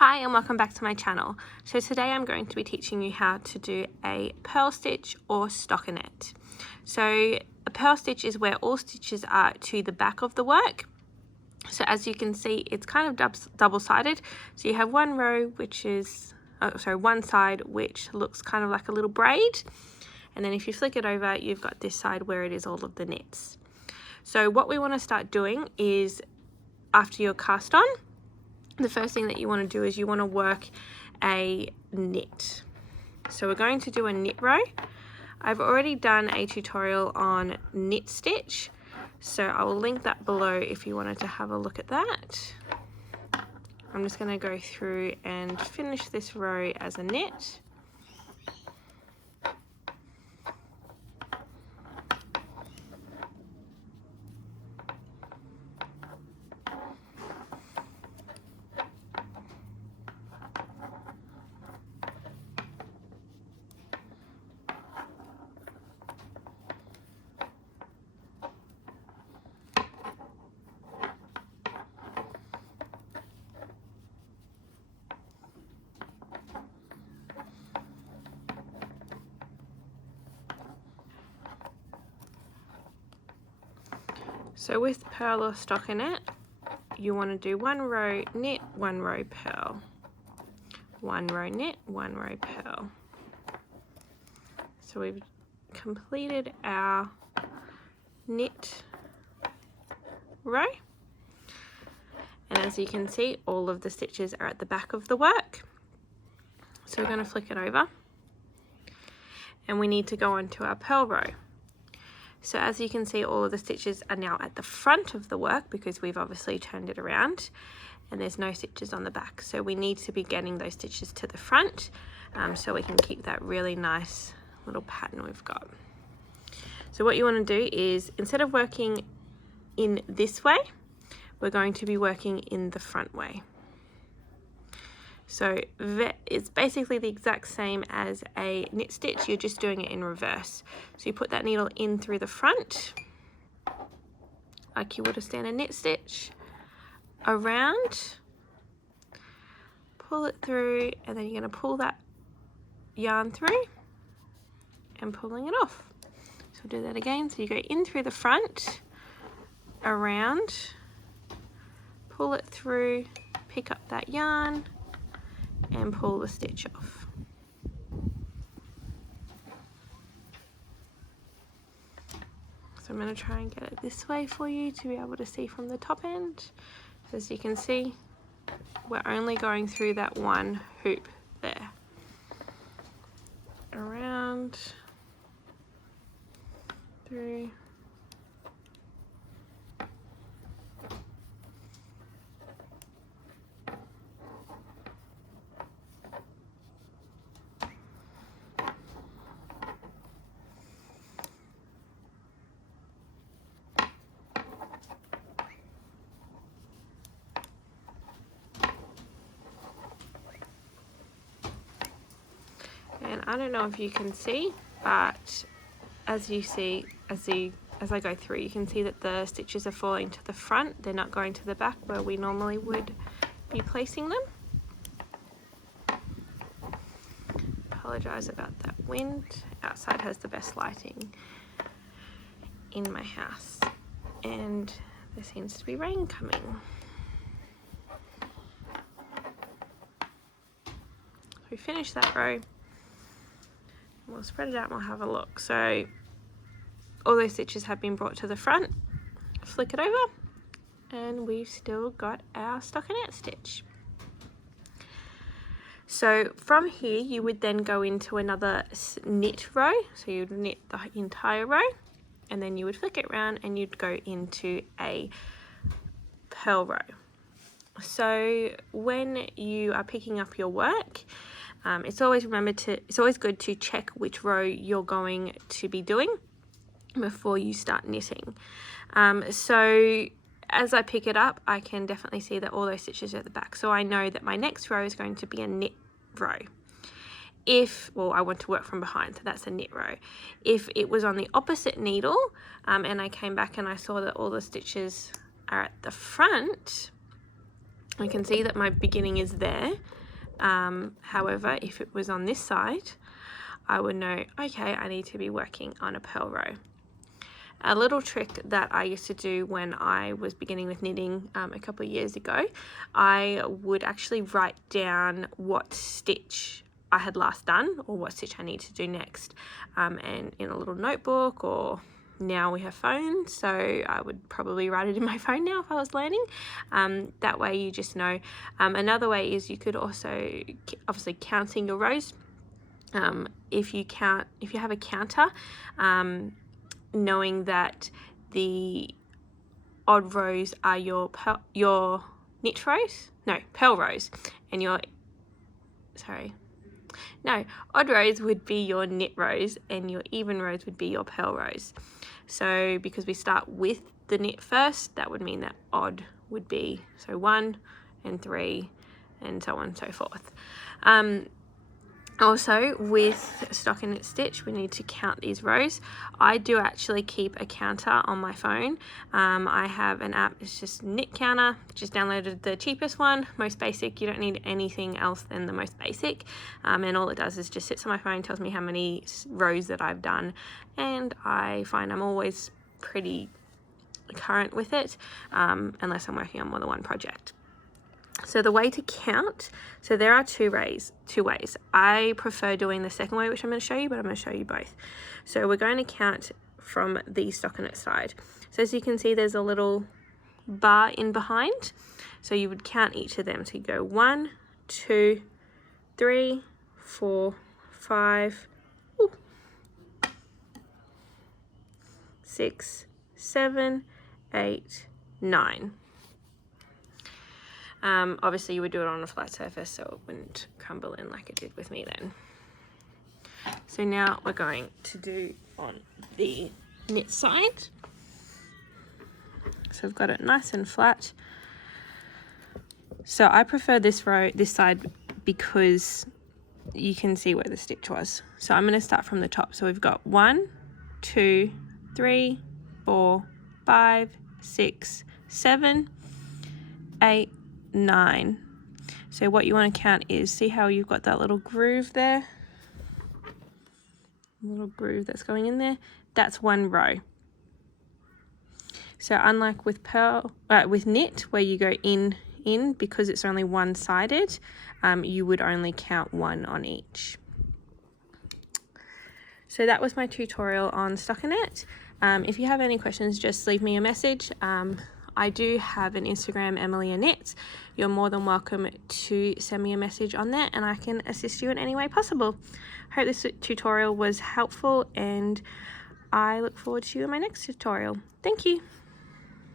Hi and welcome back to my channel. So today I'm going to be teaching you how to do a purl stitch or stockinette. So a purl stitch is where all stitches are to the back of the work. So as you can see, it's kind of double-sided. So you have one row which is, one side which looks kind of like a little braid. And then if you flick it over, you've got this side where it is all of the knits. So what we want to start doing is, after you're cast on, the first thing that you want to do is you want to work a knit. So we're going to do a knit row. I've already done a tutorial on knit stitch, so I will link that below if you wanted to have a look at that. I'm just going to go through and finish this row as a knit. So with purl or stockinette, you want to do one row knit, one row purl, one row knit, one row purl. So we've completed our knit row, and as you can see, all of the stitches are at the back of the work. So we're going to flick it over, and we need to go on to our purl row. So as you can see, all of the stitches are now at the front of the work because we've obviously turned it around, and there's no stitches on the back. So we need to be getting those stitches to the front so we can keep that really nice little pattern we've got. So what you want to do is, instead of working in this way, we're going to be working in the front way. So it's basically the exact same as a knit stitch, you're just doing it in reverse. So you put that needle in through the front, like you would a standard knit stitch, around, pull it through, and then you're going to pull that yarn through and pulling it off. So we'll do that again. So you go in through the front, around, pull it through, pick up that yarn, and pull the stitch off. So I'm going to try and get it this way for you to be able to see from the top end. So as you can see, we're only going through that one hoop there. Around, through, and I don't know if you can see, but as you see, as I go through, you can see that the stitches are falling to the front. They're not going to the back where we normally would be placing them. Apologize about that wind. Outside has the best lighting in my house, and there seems to be rain coming. So we finish that row. We'll spread it out and we'll have a look. So all those stitches have been brought to the front, flick it over, and we've still got our stockinette stitch. So from here you would then go into another knit row. So you'd knit the entire row, and then you would flick it around and you'd go into a purl row. So when you are picking up your work, it's always good to check which row you're going to be doing before you start knitting. So as I pick it up, I can definitely see that all those stitches are at the back. So I know that my next row is going to be a knit row. Well, I want to work from behind, so that's a knit row. If it was on the opposite needle, and I came back and I saw that all the stitches are at the front, I can see that my beginning is there. However, if it was on this side, I would know, okay, I need to be working on a purl row. A little trick that I used to do when I was beginning with knitting a couple of years ago, I would actually write down what stitch I had last done or what stitch I need to do next, and in a little notebook, or now we have phones, so I would probably write it in my phone now if I was learning. That way you just know. Another way is you could also, obviously, counting your rows. If you have a counter, knowing that the odd rows are your knit rows, no, purl rows, and odd rows would be your knit rows and your even rows would be your purl rows. So because we start with the knit first, that would mean that odd would be 1 and 3 and so on and so forth. Also, with stockinette stitch, we need to count these rows. I do actually keep a counter on my phone. I have an app, it's just Knit Counter. Just downloaded the cheapest one, most basic. You don't need anything else than the most basic. And all it does is just sits on my phone, tells me how many rows that I've done. And I find I'm always pretty current with it, unless I'm working on more than one project. So the way to count, so there are two ways. I prefer doing the second way, which I'm going to show you, but I'm going to show you both. So we're going to count from the stockinette side. So as you can see, there's a little bar in behind. So you would count each of them. So you go 1, 2, 3, 4, 5, 6, 7, 8, 9. Obviously you would do it on a flat surface so it wouldn't crumble in like it did with me then. So now we're going to do on the knit side. So I've got it nice and flat. So I prefer this side because you can see where the stitch was. So I'm going to start from the top. So we've got 1, 2, 3, 4, 5, 6, 7, 8, 9. So what you want to count is, see how you've got that little groove there, little groove that's going in there, that's one row. So unlike with with knit where you go in, because it's only one-sided, you would only count 1 on each. So that was my tutorial on stockinette. If you have any questions, just leave me a message. I do have an Instagram, EMILYA KNITS. You're more than welcome to send me a message on that and I can assist you in any way possible. I hope this tutorial was helpful and I look forward to you in my next tutorial. Thank you.